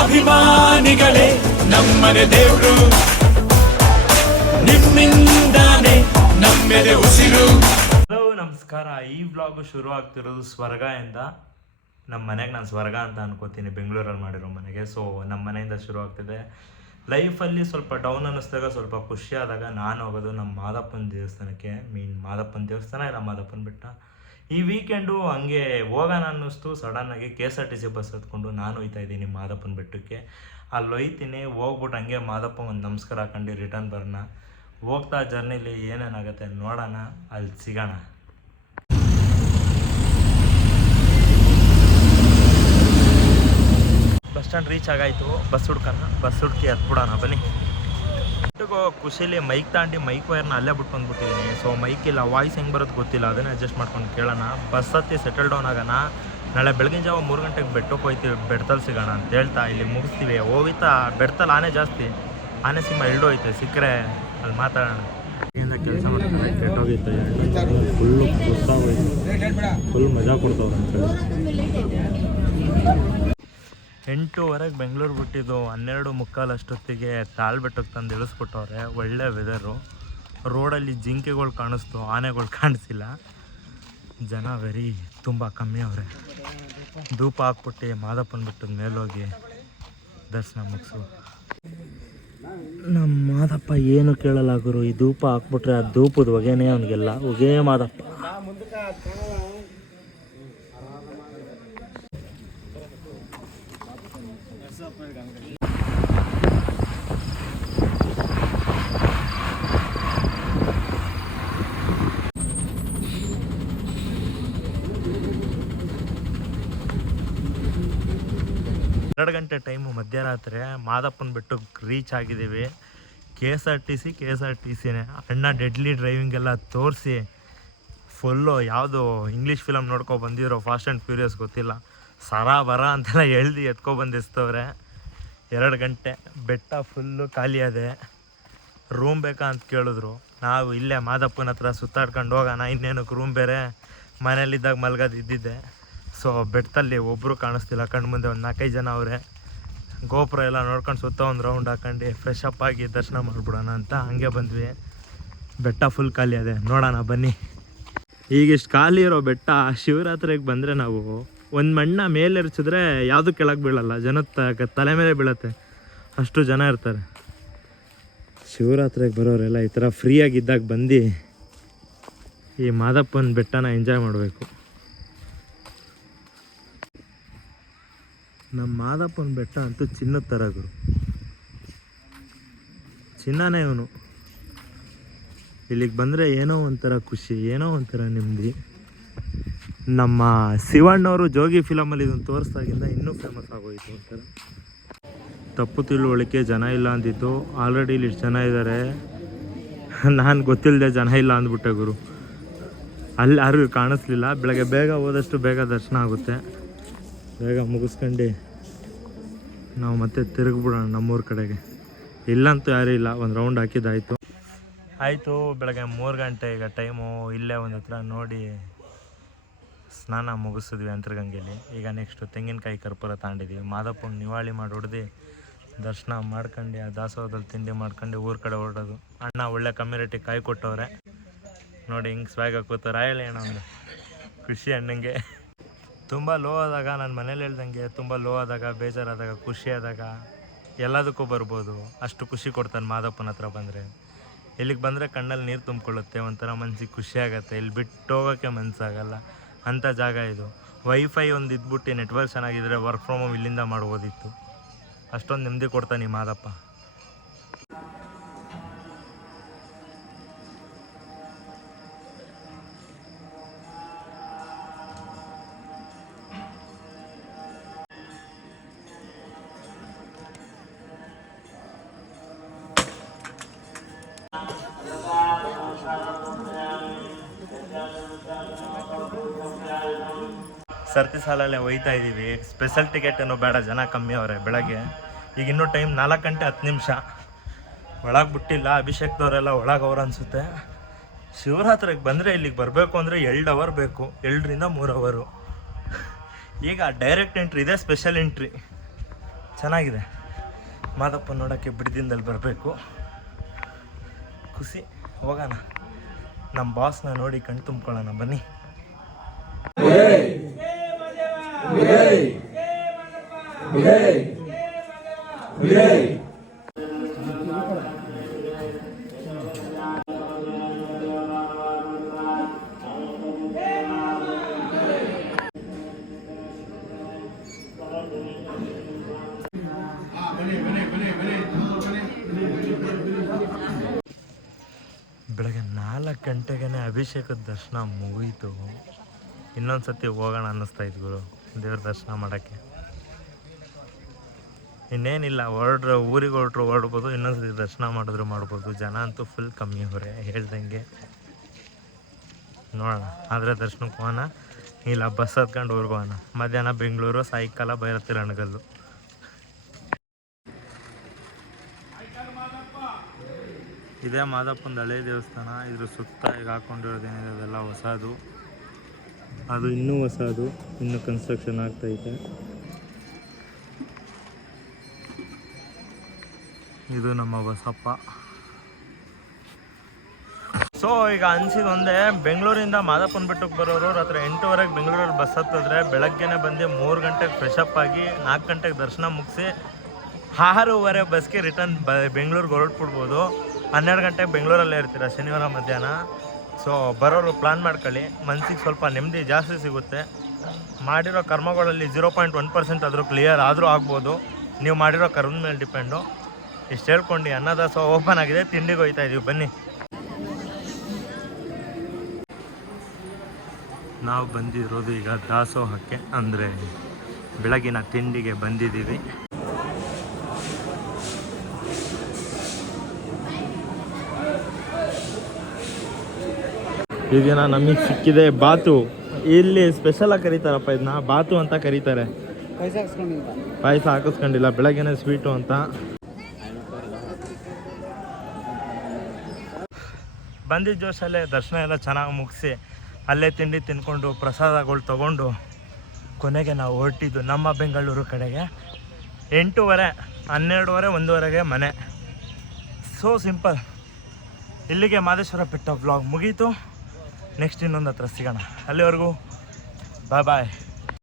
ಅಭಿಮಾನಿಗಳೇ ನಮ್ಮನೆ ದೇವ್ರು, ನಿಮ್ಮಿಂದಾನೆ ನಮ್ಮೆದೆ ಉಸಿರು. ಹಲೋ ನಮಸ್ಕಾರ. ಈ ವ್ಲಾಗು ಶುರು ಆಗ್ತಿರೋದು ಸ್ವರ್ಗ ಇಂದ. ನಮ್ಮ ಮನೆಗೆ ನಾನು ಸ್ವರ್ಗ ಅಂತ ಅನ್ಕೋತೀನಿ, ಬೆಂಗಳೂರಲ್ಲಿ ಮಾಡಿರೋ ಮನೆಗೆ. ಸೊ ನಮ್ಮ ಮನೆಯಿಂದ ಶುರು ಆಗ್ತಿದೆ. ಲೈಫಲ್ಲಿ ಸ್ವಲ್ಪ ಡೌನ್ ಅನ್ನಿಸ್ದಾಗ, ಸ್ವಲ್ಪ ಖುಷಿ ಆದಾಗ ನಾನು ಹೋಗೋದು ನಮ್ಮ ಮಾದಪ್ಪನ ದೇವಸ್ಥಾನಕ್ಕೆ. ಮಾದಪ್ಪನ ದೇವಸ್ಥಾನ ಇಲ್ಲ, ಮಾದಪ್ಪನ ಬೆಟ್ಟ. ಈ ವೀಕೆಂಡು ಹಂಗೆ ಹೋಗೋಣ ಅನ್ನಿಸ್ತು. ಸಡನ್ನಾಗಿ KSRTC ಬಸ್ ಹತ್ಕೊಂಡು ನಾನು ಹೋಗ್ತಾ ಇದ್ದೀನಿ ಮಾದಪ್ಪನ ಬೆಟ್ಟಕ್ಕೆ. ಅಲ್ಲಿ ಹೋಯ್ತೀನಿ, ಹೋಗ್ಬಿಟ್ಟು ಹಂಗೆ ಮಾದಪ್ಪ ಒಂದು ನಮಸ್ಕಾರ ಹಾಕೊಂಡು ರಿಟರ್ನ್ ಬರೋಣ. ಹೋಗ್ತಾ ಜರ್ನಿಲಿ ಏನೇನಾಗುತ್ತೆ ನೋಡೋಣ, ಅಲ್ಲಿ ಸಿಗೋಣ. ಬಸ್ ಸ್ಟ್ಯಾಂಡ್ ರೀಚ್ ಆಗಾಯಿತು. ಬಸ್ ಹುಡ್ಕಿ ಹತ್ಬಿಡೋಣ ಬನ್ನಿ. ಖುಷಿಲಿ ಮೈಕ್ ತಾಂಡಿ ಮೈಕ್ ವೈರ್ನ ಅಲ್ಲೇ ಬಿಟ್ಟು ಬಂದ್ಬಿಟ್ಟಿದ್ದೀನಿ. ಸೊ ಮೈಕ್ ಇಲ್ಲ, ವಾಯ್ಸ್ ಹೆಂಗೆ ಬರೋದು ಗೊತ್ತಿಲ್ಲ, ಅದನ್ನೇ ಅಡ್ಜಸ್ಟ್ ಮಾಡ್ಕೊಂಡು ಕೇಳೋಣ. ಬಸ್ ಹತ್ತಿ ಸೆಟಲ್ ಡೌನ್ ಆಗೋಣ. ನಾಳೆ ಬೆಳಗಿನ ಜಾವ 3 ಗಂಟೆಗೆ ಬೆಟ್ಟಕ್ಕೆ ಹೋಗ್ತೀವಿ, ಬೆಟ್ಟದಲ್ಲಿ ಸಿಗೋಣ ಅಂತ ಹೇಳ್ತಾ ಇಲ್ಲಿ ಮುಗಿಸ್ತೀವಿ. ಹೋಗ್ತಾ ಬೆಟ್ಟದಲ್ಲಿ ಆನೆ ಜಾಸ್ತಿ, ಆನೆ ಸಿಂಹ ಎರಡು ಹೋಯ್ತು, ಸಿಕ್ಕರೆ ಅಲ್ಲಿ ಮಾತಾಡೋಣ. ಏನ ಕೆಲಸ ಮಾಡ್ತಾರೆ ಕೆಟ್ಟೋಗಿತ್ತು, ಫುಲ್ಲು ಗೊತ್ತಾಗೋಯ್ತು, ಫುಲ್ ಮಜಾ ಕೊಡ್ತಾವ್ರೆ ಅಂತ. 8:00 ಬೆಂಗಳೂರು ಬಿಟ್ಟಿದ್ದು 12:45 ಅಷ್ಟೊತ್ತಿಗೆ ತಾಳ್ಬೆಟ್ಟಕ್ಕೆ ತಂದು ಇಳಿಸ್ಬಿಟ್ಟವ್ರೆ. ಒಳ್ಳೆ ವೆದರು. ರೋಡಲ್ಲಿ ಜಿಂಕೆಗಳು ಕಾಣಿಸ್ತು, ಆನೆಗಳು ಕಾಣಿಸಿಲ್ಲ. ಜನ ತುಂಬ ಕಮ್ಮಿ ಅವರೇ. ಧೂಪ ಹಾಕ್ಬಿಟ್ಟು ಮಾದಪ್ಪನ ಬೆಟ್ಟದ ಮೇಲೋಗಿ ದರ್ಶನ ಮುಗಿಸು. ನಮ್ಮ ಮಾದಪ್ಪ ಏನು ಕೇಳಲ್ಲ ಗುರು, ಈ ಧೂಪ ಹಾಕ್ಬಿಟ್ರೆ ಆ ಧೂಪದ ಹೊಗೆನೇ ಅವನಿಗೆಲ್ಲ. ಹೊಗೆ ಮಾದಪ್ಪ. ಎರಡು ಗಂಟೆ ಟೈಮು, ಮಧ್ಯರಾತ್ರಿ. ಮಾದಪ್ಪನ ಬೆಟ್ಟಕ್ಕೆ ರೀಚ್ ಆಗಿದ್ದೀವಿ. KSRTCನೇ. ಅಣ್ಣ ಡೆಡ್ಲಿ ಡ್ರೈವಿಂಗ್ ಎಲ್ಲ ತೋರಿಸಿ ಫುಲ್ಲು ಯಾವುದು ಇಂಗ್ಲೀಷ್ ಫಿಲಮ್ ನೋಡ್ಕೊಂಡು ಬಂದಿರೋ ಫಾಸ್ಟ್ ಆ್ಯಂಡ್ ಫ್ಯೂರಿಯಸ್ ಗೊತ್ತಿಲ್ಲ, ಬರ ಅಂತೆಲ್ಲ ಹೇಳ್ದು ಎತ್ಕೊಬಂದಿಸ್ತವ್ರೆ. 2 ಗಂಟೆ. ಬೆಟ್ಟ ಫುಲ್ಲು ಖಾಲಿ ಅದೆ. ರೂಮ್ ಬೇಕಾ ಅಂತ ಕೇಳಿದ್ರು. ನಾವು ಇಲ್ಲೇ ಮಾದಪ್ಪನ ಹತ್ರ ಸುತ್ತಾಡ್ಕೊಂಡು ಹೋಗೋಣ, ಇನ್ನೇನಕ್ಕೆ ರೂಮ್ ಬೇರೆ, ಮನೇಲಿದ್ದಾಗ ಮಲ್ಗೋದು ಇದ್ದಿದ್ದೆ. ಸೊ ಬೆಟ್ಟದಲ್ಲಿ ಒಬ್ಬರು ಕಾಣಿಸ್ತಿಲ್ಲ, ಕಣ್ಣು ಮುಂದೆ ಒಂದು 4-5 ಜನ ಅವರೇ. ಗೋಪುರ ಎಲ್ಲ ನೋಡ್ಕೊಂಡು ಸುತ್ತ ಒಂದು ರೌಂಡ್ ಹಾಕೊಂಡು ಫ್ರೆಶ್ ಅಪ್ ಆಗಿ ದರ್ಶನ ಮಾಡಿಬಿಡೋಣ ಅಂತ ಹಂಗೆ ಬಂದ್ವಿ. ಬೆಟ್ಟ ಫುಲ್ ಖಾಲಿ ಅದೆ, ನೋಡೋಣ ಬನ್ನಿ. ಈಗಿಷ್ಟು ಖಾಲಿ ಇರೋ ಬೆಟ್ಟ, ಶಿವರಾತ್ರಿಗೆ ಬಂದರೆ ನಾವು ಒಂದು ಮಣ್ಣ ಮೇಲೆ ಎರಚಿದ್ರೆ ಯಾವುದು ಕೆಳಗೆ ಬೀಳಲ್ಲ, ಜನದ ತಲೆ ಮೇಲೆ ಬೀಳತ್ತೆ, ಅಷ್ಟು ಜನ ಇರ್ತಾರೆ. ಶಿವರಾತ್ರಿಗೆ ಬರೋರೆಲ್ಲ ಈ ಥರ ಫ್ರೀಯಾಗಿದ್ದಾಗ ಬಂದು ಈ ಮಾದಪ್ಪನ ಬೆಟ್ಟನ ಎಂಜಾಯ್ ಮಾಡಬೇಕು. ನಮ್ಮ ಮಾದಪ್ಪನ ಬೆಟ್ಟ ಅಂತೂ ಚಿನ್ನದ ಥರ ಗುರು, ಚಿನ್ನನೇ ಇವನು. ಇಲ್ಲಿಗೆ ಬಂದರೆ ಏನೋ ಒಂಥರ ಖುಷಿ, ಏನೋ ಒಂಥರ ನೆಮ್ಮದಿ. ನಮ್ಮ ಶಿವಣ್ಣವರು ಜೋಗಿ ಫಿಲಮಲ್ಲಿ ಇದನ್ನು ತೋರಿಸ್ದಾಗಿಂದ ಇನ್ನೂ ಫೇಮಸ್ ಆಗೋಯಿತು ಒಂಥರ. ತಪ್ಪು ತಿಳುವಳಿಕೆ, ಜನ ಇಲ್ಲ ಅಂದಿದ್ದು. ಆಲ್ರೆಡಿ ಇಲ್ಲಿ ಇಷ್ಟು ಜನ ಇದ್ದಾರೆ, ನಾನು ಗೊತ್ತಿಲ್ಲದೆ ಜನ ಇಲ್ಲ ಅಂದ್ಬಿಟ್ಟೆ ಗುರು. ಅಲ್ಲಿ ಯಾರಿಗೂ ಕಾಣಿಸ್ಲಿಲ್ಲ. ಬೆಳಗ್ಗೆ ಬೇಗ ಹೋದಷ್ಟು ಬೇಗ ದರ್ಶನ ಆಗುತ್ತೆ. ಬೇಗ ಮುಗಿಸ್ಕೊಂಡು ನಾವು ಮತ್ತೆ ತಿರುಗಿಬಿಡೋಣ ನಮ್ಮೂರ ಕಡೆಗೆ. ಇಲ್ಲಂತೂ ಯಾರೂ ಇಲ್ಲ, ಒಂದು ರೌಂಡ್ ಹಾಕಿದ್ದಾಯಿತು. ಆಯಿತು, ಬೆಳಗ್ಗೆ 3 ಗಂಟೆ ಈಗ ಟೈಮು. ಇಲ್ಲೇ ಒಂದು ಹತ್ರ ನೋಡಿ ಸ್ನಾನ ಮುಗಿಸಿದ್ವಿ ಅಂತರ್ಗಂಗೆಯಲ್ಲಿ. ಈಗ ನೆಕ್ಸ್ಟು ತೆಂಗಿನಕಾಯಿ ಕರ್ಪೂರ ತಗೊಂಡಿದ್ವಿ. ಮಾದಪ್ಪನ ನಿವಾಳಿ ಮಾಡಿ ಹೊಡೆದು ದರ್ಶನ ಮಾಡ್ಕೊಂಡು ಆ ದಾಸೋಹದಲ್ಲಿ ತಿಂಡಿ ಮಾಡ್ಕೊಂಡು ಊರ ಕಡೆ ಹೊರಡೋದು. ಅಣ್ಣ ಒಳ್ಳೆ ಕಮ್ಮಿ ರೇಟಿಗೆ ಕಾಯಿ ಕೊಟ್ಟವ್ರೆ ನೋಡಿ, ಹಿಂಗೆ ಸ್ವ್ಯಾಗ್ ಹಾಕೋತಾರೆ. ರಾಯಲ್ ಏನೋ ಒಂದು ಖುಷಿ ಅಣ್ಣಂಗೆ. ತುಂಬ ಲೋ ಆದಾಗ, ನಾನು ಮನೇಲಿ ಹೇಳ್ದಂಗೆ, ತುಂಬ ಲೋ ಆದಾಗ, ಬೇಜಾರಾದಾಗ, ಖುಷಿ ಆದಾಗ ಎಲ್ಲದಕ್ಕೂ ಬರ್ಬೋದು. ಅಷ್ಟು ಖುಷಿ ಕೊಡ್ತಾನೆ ಮಾದಪ್ಪನ ಹತ್ರ ಬಂದರೆ. ಇಲ್ಲಿಗೆ ಬಂದರೆ ಕಣ್ಣಲ್ಲಿ ನೀರು ತುಂಬಿಕೊಳ್ಳುತ್ತೆ, ಒಂಥರ ಮನ್ಸಿಗೆ ಖುಷಿ ಆಗುತ್ತೆ. ಇಲ್ಲಿ ಬಿಟ್ಟು ಹೋಗೋಕ್ಕೆ ಮನಸ್ಸಾಗಲ್ಲ ಅಂಥ ಜಾಗ ಇದು. ವೈಫೈ ಒಂದು ಇದ್ಬಿಟ್ಟು ನೆಟ್ವರ್ಕ್ ಚೆನ್ನಾಗಿದ್ದರೆ ವರ್ಕ್ ಫ್ರಮ್ ಹೋಮ್ ಇಲ್ಲಿಂದ ಮಾಡ್ಬೋದಿತ್ತು. ಅಷ್ಟೊಂದು ನೆಮ್ಮದಿ ಕೊಡ್ತಾನೆ ಈ ಮಾದಪ್ಪ. ಸರ್ತಿ ಸಾಲಲ್ಲೇ ಒಯ್ತಾ ಇದ್ದೀವಿ. ಸ್ಪೆಷಲ್ ಟಿಕೆಟ್ ಏನೋ ಬೇಡ, ಜನ ಕಮ್ಮಿ ಅವರೇ. ಬೆಳಗ್ಗೆ ಈಗ ಇನ್ನೂ ಟೈಮ್ 4 ಗಂಟೆ 10 ನಿಮಿಷ. ಒಳಗೆ ಬಿಟ್ಟಿಲ್ಲ, ಅಭಿಷೇಕ್ದವರೆಲ್ಲ ಒಳಗೆ ಅವ್ರು ಅನಿಸುತ್ತೆ. ಶಿವರಾತ್ರಿಗೆ ಬಂದರೆ ಇಲ್ಲಿಗೆ ಬರಬೇಕು ಅಂದರೆ 2 ಅವರ್ ಬೇಕು, 2 ರಿಂದ 3 ಅವರು. ಈಗ ಡೈರೆಕ್ಟ್ ಎಂಟ್ರಿ ಇದೆ, ಸ್ಪೆಷಲ್ ಎಂಟ್ರಿ. ಚೆನ್ನಾಗಿದೆ. ಮಾದಪ್ಪ ನೋಡೋಕ್ಕೆ ಬಿಡದಿಂದಲ್ಲಿ ಬರಬೇಕು. ಖುಷಿ. ಹೋಗೋಣ, ನಮ್ಮ ಬಾಸ್ನ ನೋಡಿ ಕಣ್ ತುಂಬ್ಕೊಳ್ಳೋಣ ಬನ್ನಿ. ಬೆಳಗ್ಗೆ 4 ಗಂಟೆಗೆ ಅಭಿಷೇಕದ ದರ್ಶನ ಮುಗೀತು. ಇನ್ನೊಂದು ಸತಿ ಹೋಗೋಣ ಅನ್ನಿಸ್ತಾ ಇದ್ಗಳು ದೇವ್ರ ದರ್ಶನ ಮಾಡೋಕ್ಕೆ. ಇನ್ನೇನಿಲ್ಲ, ಊರಿಗೆ ಹೊರಡ್ಬೋದು. ಇನ್ನೊಂದು ಸತಿ ದರ್ಶನ ಮಾಡಿದ್ರು ಮಾಡ್ಬೋದು. ಜನ ಅಂತೂ ಫುಲ್ ಕಮ್ಮಿ ಅವರೇ ಹೇಳ್ದಂಗೆ. ನೋಡೋಣ, ಆದರೆ ದರ್ಶನಕ್ಕೆ ಹೋಗೋಣ, ಇಲ್ಲ ಬಸ್ ಹತ್ಕೊಂಡು ಊರಿಗೆ ಹೋಗೋಣ. ಮಧ್ಯಾಹ್ನ ಬೆಂಗಳೂರು, ಸಾಯಂಕಾಲ ಭೈರತಿ ರಣಗಲ್ಲು. ಇದೇ ಮಾದಪ್ಪನ ಹಳೆ ದೇವಸ್ಥಾನ. ಇದ್ರ ಸುತ್ತ ಈಗ ಹಾಕ್ಕೊಂಡಿರೋದೇನಿದೆ ಅದೆಲ್ಲ ಹೊಸದು. ಅದು ಇನ್ನೂ ಹೊಸದು, ಇನ್ನೂ ಕನ್ಸ್ಟ್ರಕ್ಷನ್ ಆಗ್ತೈತೆ. ಇದು ನಮ್ಮ ಬಸಪ್ಪ. ಸೊ ಈಗ ಅನ್ಸಿದೊಂದೇ, ಬೆಂಗಳೂರಿಂದ ಮಾದಪ್ಪನ ಬೆಟ್ಟಕ್ಕೆ ಬರೋರು ರಾತ್ರಿ 8:30 ಬೆಂಗಳೂರಲ್ಲಿ ಬಸ್ ಹತ್ತಿದ್ರೆ ಬೆಳಗ್ಗೆನೆ ಬಂದು 3 ಗಂಟೆಗೆ ಫ್ರೆಶಪ್ ಆಗಿ 4 ಗಂಟೆಗೆ ದರ್ಶನ ಮುಗಿಸಿ 6:30 ಬಸ್ಗೆ ರಿಟರ್ನ್ ಬೆಂಗಳೂರಿಗೆ ಹೊರಟ್ಬಿಡ್ಬೋದು. 12 ಗಂಟೆಗೆ ಬೆಂಗಳೂರಲ್ಲೇ ಇರ್ತೀರ ಶನಿವಾರ ಮಧ್ಯಾಹ್ನ. ಸೊ ಬರೋರು ಪ್ಲಾನ್ ಮಾಡ್ಕೊಳ್ಳಿ, ಮನ್ಸಿಗೆ ಸ್ವಲ್ಪ ನೆಮ್ಮದಿ ಜಾಸ್ತಿ ಸಿಗುತ್ತೆ. ಮಾಡಿರೋ ಕರ್ಮಗಳಲ್ಲಿ 0.1% ಆದರೂ ಕ್ಲಿಯರ್ ಆದರೂ ಆಗ್ಬೋದು. ನೀವು ಮಾಡಿರೋ ಕರ್ಮದ ಮೇಲೆ ಡಿಪೆಂಡು. ಇಷ್ಟು ಹೇಳ್ಕೊಂಡು ಅನ್ನದಾಸೋಹ ಓಪನ್ ಆಗಿದೆ, ತಿಂಡಿಗೆ ಹೋಗ್ತಾ ಇದೀವಿ ಬನ್ನಿ. ನಾವು ಬಂದಿರೋದು ಈಗ ದಾಸೋಹಕ್ಕೆ, ಅಂದರೆ ಬೆಳಗಿನ ತಿಂಡಿಗೆ ಬಂದಿದ್ದೀವಿ. ಈ ದಿನ ನಮಗೆ ಸಿಕ್ಕಿದೆ ಬಾತು. ಇಲ್ಲಿ ಸ್ಪೆಷಲಾಗಿ ಕರೀತಾರಪ್ಪ, ಇದನ್ನ ಬಾತು ಅಂತ ಕರೀತಾರೆ. ಪಾಯಸ ಹಾಕಿಸ್ಕೊಂಡಿಲ್ಲ, ಬೆಳಗ್ಗೆನೆ ಸ್ವೀಟು ಅಂತ. ಬಂದಿದ್ದ ಜೋಶಲ್ಲೇ ದರ್ಶನ ಎಲ್ಲ ಚೆನ್ನಾಗಿ ಮುಗಿಸಿ ಅಲ್ಲೇ ತಿಂಡಿ ತಿನ್ಕೊಂಡು ಪ್ರಸಾದಗಳು ತೊಗೊಂಡು ಕೊನೆಗೆ ನಾವು ಹೊರಟಿದ್ದು ನಮ್ಮ ಬೆಂಗಳೂರು ಕಡೆಗೆ. 8:30, 12:30, 1:00 ಮನೆ. So simple. ಇಲ್ಲಿಗೆ ಮಾದೇಶ್ವರ ಬೆಟ್ಟ ವ್ಲಾಗ್ ಮುಗೀತು. ನೆಕ್ಸ್ಟ್ ಇನ್ನೊಂದು ಹತ್ರ ಸಿಗೋಣ. ಅಲ್ಲಿವರೆಗೂ ಬಾಯ್ ಬಾಯ್.